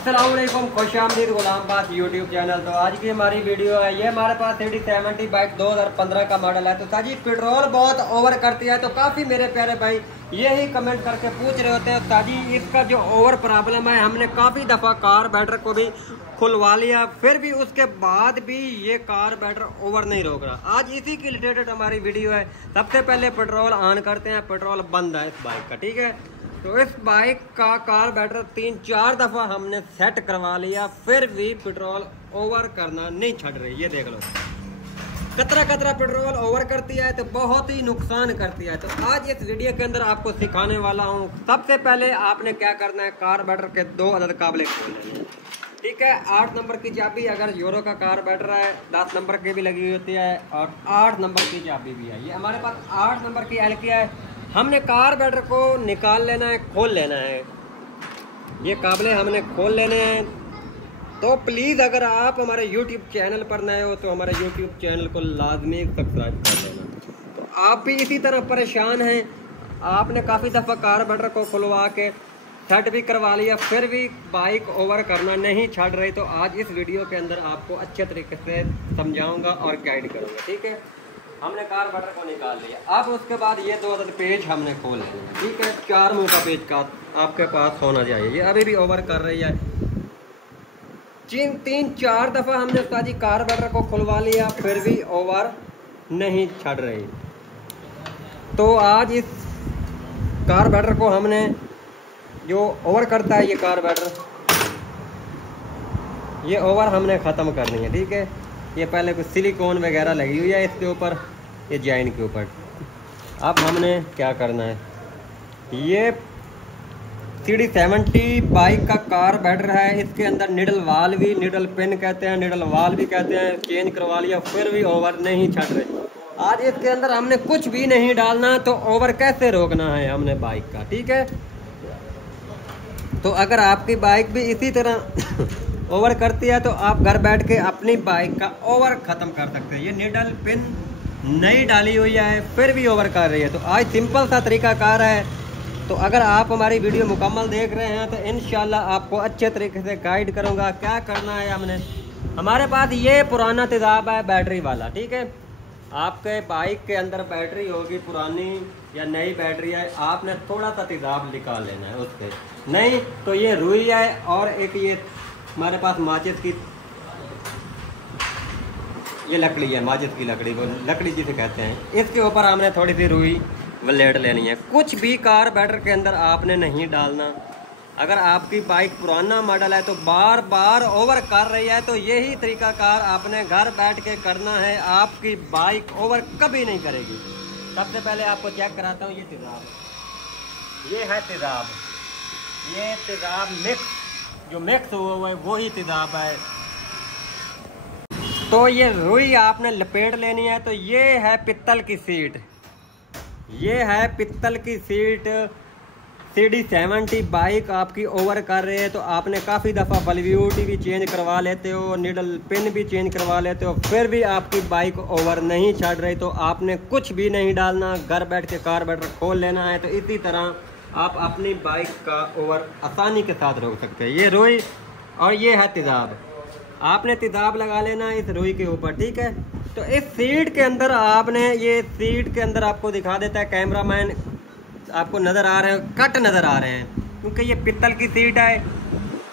अस्सलाम वालेकुम, खुश आमदीद गुलामबाद यूट्यूब चैनल। तो आज की हमारी वीडियो है, ये हमारे पास CD70 बाइक 2015 का मॉडल है। तो साजी पेट्रोल बहुत ओवर करती है, तो काफ़ी मेरे प्यारे भाई यही कमेंट करके पूछ रहे होते हैं साजी इसका जो ओवर प्रॉब्लम है। हमने काफ़ी दफ़ा कार्बोरेटर को भी खुलवा लिया, फिर भी उसके बाद भी ये कार्बोरेटर ओवर नहीं रोक रहा। आज इसी के रिलेटेड हमारी वीडियो है। सबसे पहले पेट्रोल ऑन करते हैं, पेट्रोल बंद है इस बाइक का, ठीक है। तो इस बाइक का कार्बोरेटर 3-4 दफ़ा हमने सेट करवा लिया, फिर भी पेट्रोल ओवर करना नहीं छड़ रही। ये देख लो, कतरा कतरा पेट्रोल ओवर करती है, तो बहुत ही नुकसान करती है। तो आज इस वीडियो के अंदर आपको सिखाने वाला हूँ। सबसे पहले आपने क्या करना है, कार्बोरेटर के 2 अदद काबले खोल लेने हैं, ठीक है। 8 नंबर की चाबी अगर यूरो का कार्बोरेटर है, 10 नंबर की भी लगी होती है और 8 नंबर की चाबी भी है। ये हमारे पास 8 नंबर की एल की है। हमने कार्बोरेटर को निकाल लेना है, खोल लेना है। ये काबले हमने खोल लेने हैं। तो प्लीज़ अगर आप हमारे YouTube चैनल पर नए हो तो हमारे YouTube चैनल को लाजमी सब्सक्राइब कर लेना। तो आप भी इसी तरह परेशान हैं, आपने काफ़ी दफ़ा कार्बोरेटर को खुलवा के सेट भी करवा लिया, फिर भी बाइक ओवर करना नहीं छड़ रही। तो आज इस वीडियो के अंदर आपको अच्छे तरीके से समझाऊंगा और गाइड करूंगा, ठीक है। हमने कार्बोरेटर को निकाल लिया। अब उसके बाद ये 2 अदद पेज हमने खोल लिए, ठीक है। 4 मुंह का पेज का आपके पास होना चाहिए। ये अभी भी ओवर कर रही है। 3-4 दफ़ा हमने ताजी कार्बोरेटर को खुलवा लिया, फिर भी ओवर नहीं छड़ रही। तो आज इस कार्बोरेटर को हमने जो ओवर करता है, ये कार्बोरेटर, ये ओवर हमने ख़त्म करनी है, ठीक है। ये पहले कुछ सिलिकॉन वगैरह लगी हुई है इसके ऊपर, ये जॉइन के ऊपर। अब हमने क्या करना है, ये CD70 बाइक का कार्बोरेटर है। इसके अंदर निडल वाल भी, निडल पिन कहते हैं, निडल वाल भी कहते हैं, चेंज करवा लिया, फिर भी ओवर नहीं छड़ रहे। आज इसके अंदर हमने कुछ भी नहीं डालना, तो ओवर कैसे रोकना है हमने बाइक का, ठीक है। तो अगर आपकी बाइक भी इसी तरह ओवर करती है, तो आप घर बैठ के अपनी बाइक का ओवर ख़त्म कर सकते हैं। ये निडल पिन नई डाली हुई है, फिर भी ओवर कर रही है। तो आज सिंपल सा तरीकाकार है। तो अगर आप हमारी वीडियो मुकम्मल देख रहे हैं, तो इंशाल्लाह आपको अच्छे तरीके से गाइड करूँगा। क्या करना है, हमने हमारे पास ये पुराना तेज़ाब है बैटरी वाला, ठीक है। आपके बाइक के अंदर बैटरी होगी पुरानी या नई बैटरी है, आपने थोड़ा सा तेज़ाब निकाल लेना है उसके। नहीं तो ये रुई है, और एक ये हमारे पास माचिस की ये लकड़ी है, माचिस की लकड़ी, वो लकड़ी जिसे कहते हैं, इसके ऊपर हमने थोड़ी सी रुई वलेट लेनी है। कुछ भी कार्बोरेटर के अंदर आपने नहीं डालना। अगर आपकी बाइक पुराना मॉडल है तो बार बार ओवर कर रही है, तो यही तरीकाकार आपने घर बैठ के करना है, आपकी बाइक ओवर कभी नहीं करेगी। सबसे पहले आपको चेक कराता हूँ, ये तेज़ाब, ये है तेज़ाब, ये तेज़ाब मिक्स, जो मिक्स हुआ है वही तेज़ाब है। तो ये रुई आपने लपेट लेनी है। तो ये है पित्तल की सीट, ये है पित्तल की सीट। CD70 बाइक आपकी ओवर कर रहे हैं, तो आपने काफ़ी दफ़ा बल्ब्यूटी भी चेंज करवा लेते हो, निडल पिन भी चेंज करवा लेते हो, फिर भी आपकी बाइक ओवर नहीं चढ़ रही। तो आपने कुछ भी नहीं डालना, घर बैठ के कार्बोरेटर खोल लेना है। तो इसी तरह आप अपनी बाइक का ओवर आसानी के साथ रोक सकते हैं। ये रुई और ये है तेज़ाब, आपने तेज़ाब लगा लेना है इस रुई के ऊपर, ठीक है। तो इस सीट के अंदर आपने, ये सीट के अंदर आपको दिखा देता है कैमरामैन, आपको नज़र आ रहे हैं, कट नज़र आ रहे हैं, क्योंकि ये पित्तल की सीट है।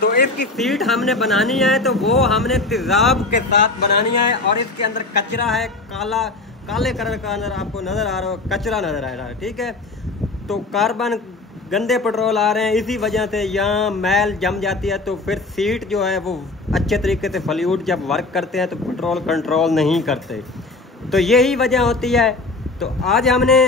तो इसकी सीट हमने बनानी है, तो वो हमने तेज़ाब के साथ बनानी है। और इसके अंदर कचरा है, काले कलर का अंदर आपको नज़र आ रहा हो, कचरा नज़र आ रहा है, ठीक है। तो कार्बन गंदे पेट्रोल आ रहे हैं, इसी वजह से यहाँ मैल जम जाती है। तो फिर सीट जो है वो अच्छे तरीके से फ्लूइड जब वर्क करते हैं तो पेट्रोल कंट्रोल नहीं करते, तो यही वजह होती है। तो आज हमने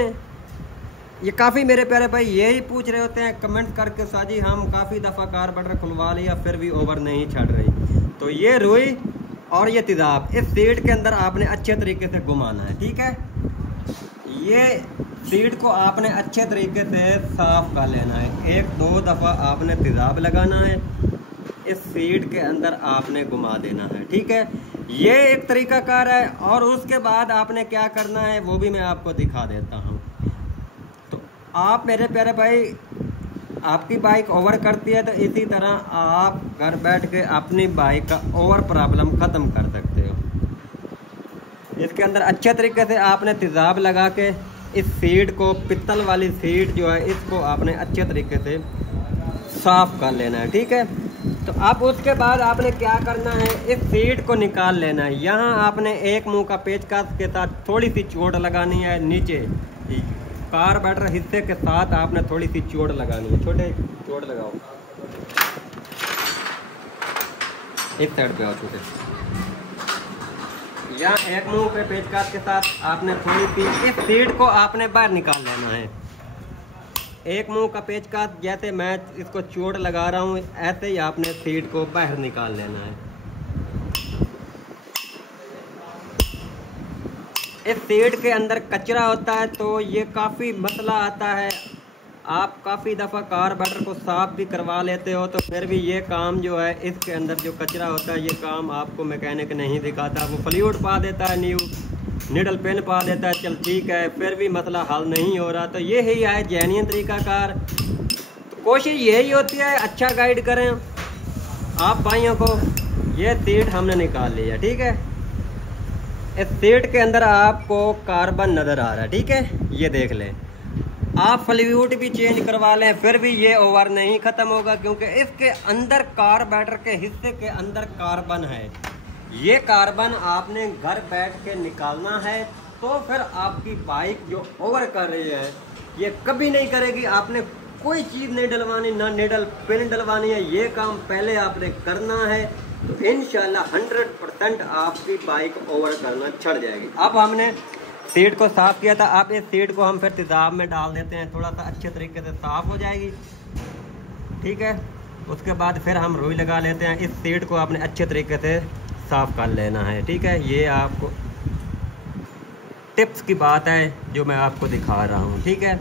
ये काफ़ी मेरे प्यारे भाई यही पूछ रहे होते हैं कमेंट करके, साजी हम काफ़ी दफ़ा कार्बोरेटर खुलवा लिया, फिर भी ओवर नहीं छड़ रही। तो ये रुई और ये तेज़ाब इस सीट के अंदर आपने अच्छे तरीके से घुमाना है, ठीक है। ये सीट को आपने अच्छे तरीके से साफ कर लेना है। 1-2 दफ़ा आपने तेज़ाब लगाना है, इस सीट के अंदर आपने घुमा देना है, ठीक है। ये एक तरीकाकार है। और उसके बाद आपने क्या करना है वो भी मैं आपको दिखा देता हूँ। तो आप मेरे प्यारे भाई आपकी बाइक ओवर करती है तो इसी तरह आप घर बैठ के अपनी बाइक का ओवर प्रॉब्लम ख़त्म कर सकते हो। इसके अंदर अच्छे तरीके से आपने तेज़ाब लगा के इस सीट को, पित्तल वाली सीट जो है, इसको आपने अच्छे तरीके से साफ कर लेना है। ठीक है, तो अब उसके बाद आपने क्या करना है, इस सीट को निकाल लेना है। यहाँ आपने एक मुंह का पेचकस के साथ थोड़ी सी चोट लगानी है, नीचे कार्बोरेटर हिस्से के साथ आपने थोड़ी सी चोट लगानी है। छोटे चोट लगाओ, इस साइड पे आओ छोटे। यहाँ एक मुंह पे पेचकस के साथ आपने थोड़ी सी इस सीट को आपने बाहर निकाल लेना है। एक मुंह का पेचकस, जैसे मैं इसको चोट लगा रहा हूँ ऐसे ही आपने सीट को बाहर निकाल लेना है। इस सीट के अंदर कचरा होता है तो ये काफ़ी मसला आता है। आप काफ़ी दफ़ा कार्बोरेटर को साफ़ भी करवा लेते हो तो फिर भी ये काम जो है, इसके अंदर जो कचरा होता है, ये काम आपको मैकेनिक नहीं दिखाता। वो फ्लूइड पा देता है, न्यू नीडल पेन पा देता है, चल ठीक है, फिर भी मसला हल नहीं हो रहा। तो ये ही है जेन्युइन तरीक़ाकार। तो कोशिश यही होती है अच्छा गाइड करें आप भाइयों को। ये सीट हमने निकाल लिया, ठीक है। इस सीट के अंदर आपको कार्बन नज़र आ रहा है, ठीक है, ये देख लें। आप फ्लूइड भी चेंज करवा लें फिर भी ये ओवर नहीं ख़त्म होगा, क्योंकि इसके अंदर कार्बोरेटर के हिस्से के अंदर कार्बन है। ये कार्बन आपने घर बैठ के निकालना है, तो फिर आपकी बाइक जो ओवर कर रही है ये कभी नहीं करेगी। आपने कोई चीज़ नहीं डलवानी, ना नीडल पिन डलवानी है। ये काम पहले आपने करना है तो इंशाल्लाह 100% आपकी बाइक ओवर करना छड़ जाएगी। अब हमने सीट को साफ़ किया था, अब इस सीट को हम फिर तेज़ाब में डाल देते हैं, थोड़ा सा अच्छे तरीके से साफ़ हो जाएगी, ठीक है। उसके बाद फिर हम रुई लगा लेते हैं। इस सीट को आपने अच्छे तरीके से साफ़ कर लेना है, ठीक है। ये आपको टिप्स की बात है जो मैं आपको दिखा रहा हूँ, ठीक है।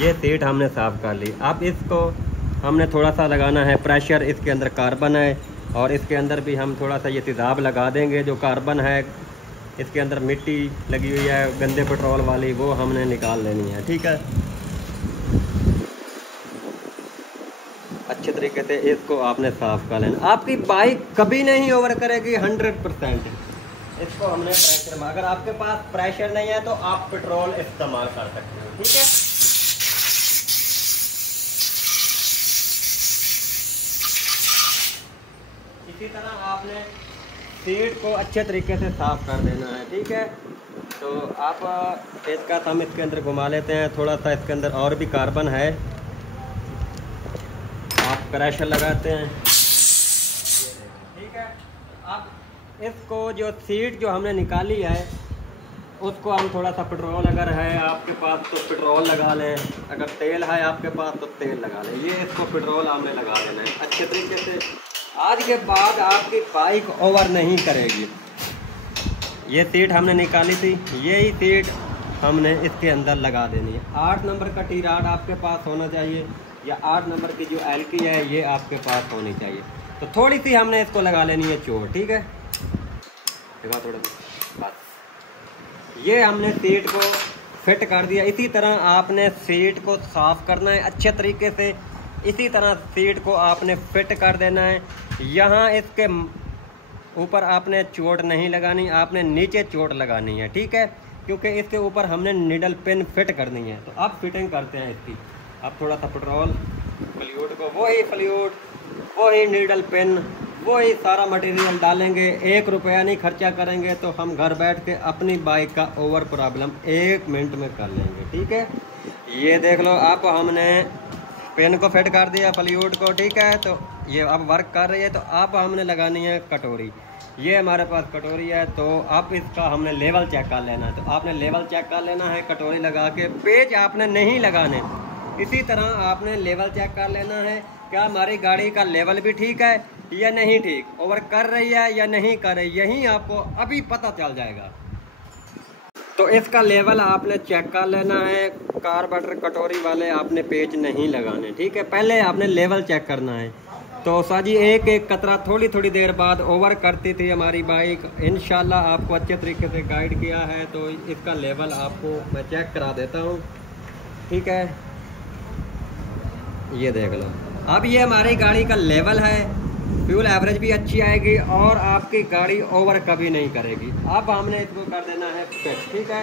ये सीट हमने साफ़ कर ली। अब इसको हमने थोड़ा सा लगाना है प्रेशर। इसके अंदर कार्बन है और इसके अंदर भी हम थोड़ा सा ये तेज़ाब लगा देंगे। जो कार्बन है, इसके अंदर मिट्टी लगी हुई है गंदे पेट्रोल वाली, वो हमने निकाल लेनी है, ठीक है। अच्छे तरीके से इसको आपने साफ़ कर लेना। आपकी बाइक कभी नहीं ओवर करेगी 100%। इसको हमने प्रेशर में, अगर आपके पास प्रेशर नहीं है तो आप पेट्रोल इस्तेमाल कर सकते हो, ठीक है। इसी तरह आपने सीट को अच्छे तरीके से साफ़ कर देना है, ठीक है। तो आप पेचकस हम इसके अंदर घुमा लेते हैं, थोड़ा सा इसके अंदर और भी कार्बन है, आप प्रेशर लगाते हैं, ठीक है। अब इसको जो सीट जो हमने निकाली है उसको हम थोड़ा सा पेट्रोल अगर है आपके पास तो पेट्रोल लगा लें, अगर तेल है आपके पास तो तेल लगा लें। ये इसको पेट्रोल हमने लगा देना है अच्छे तरीके से। आज के बाद आपकी बाइक ओवर नहीं करेगी। ये सीट हमने निकाली थी, यही सीट हमने इसके अंदर लगा देनी है। 8 नंबर का टी रॉड आपके पास होना चाहिए, या 8 नंबर की जो एलकी है ये आपके पास होनी चाहिए। तो थोड़ी सी हमने इसको लगा लेनी है चोट, ठीक है। थोड़ा बस ये हमने सीट को फिट कर दिया। इसी तरह आपने सीट को साफ़ करना है अच्छे तरीके से। इसी तरह सीट को आपने फिट कर देना है। यहाँ इसके ऊपर आपने चोट नहीं लगानी, आपने नीचे चोट लगानी है, ठीक है, क्योंकि इसके ऊपर हमने नीडल पिन फिट करनी है। तो अब फिटिंग करते हैं इसकी। अब थोड़ा सा पेट्रोल, फ्लूइड को, वही फ्लूइड, वही नीडल पिन, वही सारा मटेरियल डालेंगे। 1 रुपया नहीं खर्चा करेंगे तो हम घर बैठ के अपनी बाइक का ओवर प्रॉब्लम 1 मिनट में कर लेंगे, ठीक है। ये देख लो, अब हमने पेन को फिट कर दिया, फ्लूइड को, ठीक है। तो ये अब वर्क कर रही है। तो अब हमने लगानी है कटोरी। ये हमारे पास कटोरी है, तो अब इसका हमने लेवल चेक कर लेना है। तो आपने लेवल चेक कर लेना है कटोरी लगा के। पेज आपने नहीं लगाने, इसी तरह आपने लेवल चेक कर लेना है, क्या हमारी गाड़ी का लेवल भी ठीक है या नहीं ठीक, ओवर कर रही है या नहीं कर रही, यही आपको अभी पता चल जाएगा। तो इसका लेवल आपने चेक कर लेना है। कार्बोरेटर कटोरी वाले आपने पेज नहीं लगाने, ठीक है। पहले आपने लेवल चेक करना है। तो साजी एक एक कतरा थोड़ी थोड़ी देर बाद ओवर करती थी हमारी बाइक। इंशाल्लाह आपको अच्छे तरीके से गाइड किया है, तो इसका लेवल आपको मैं चेक करा देता हूँ, ठीक है। ये देख लो। अब ये हमारी गाड़ी का लेवल है, फ्यूल एवरेज भी अच्छी आएगी और आपकी गाड़ी ओवर कभी नहीं करेगी। अब हमने इसको कर देना है फिट, ठीक है।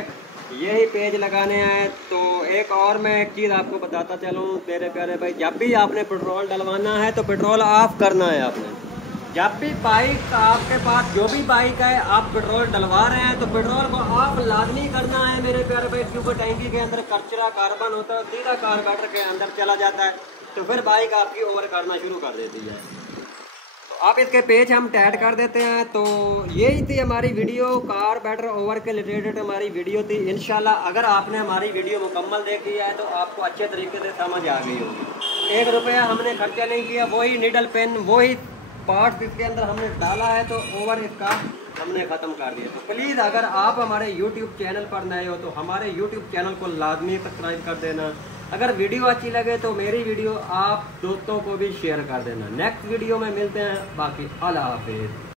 यही पेज लगाने हैं। तो एक और मैं एक चीज़ आपको बताता चलूँ मेरे प्यारे भाई, जब भी आपने पेट्रोल डलवाना है तो पेट्रोल ऑफ करना है आपने। जब भी बाइक आपके पास जो भी बाइक है आप पेट्रोल डलवा रहे हैं तो पेट्रोल को ऑफ लाजमी करना है मेरे प्यारे भाई, क्योंकि टैंकी के अंदर कचरा कार्बन होता है, सीधा कार्बोरेटर के अंदर चला जाता है, तो फिर बाइक आपकी ओवर करना शुरू कर देती है। तो आप इसके पेज हम टैड कर देते हैं। तो यही थी हमारी वीडियो, कार्बोरेटर ओवर के रिलेटेड हमारी वीडियो थी। इंशाल्लाह अगर आपने हमारी वीडियो मुकम्मल देखी है तो आपको अच्छे तरीके से समझ आ गई होगी। 1 रुपया हमने खर्चा नहीं किया, वही नीडल पेन, वही पार्ट्स इसके अंदर हमने डाला है, तो ओवर इसका हमने ख़त्म कर दिया। तो प्लीज़ अगर आप हमारे YouTube चैनल पर नए हो तो हमारे YouTube चैनल को लाजमी सब्सक्राइब कर देना। अगर वीडियो अच्छी लगे तो मेरी वीडियो आप दोस्तों को भी शेयर कर देना। नेक्स्ट वीडियो में मिलते हैं, बाकी अल्लाह हाफिज़।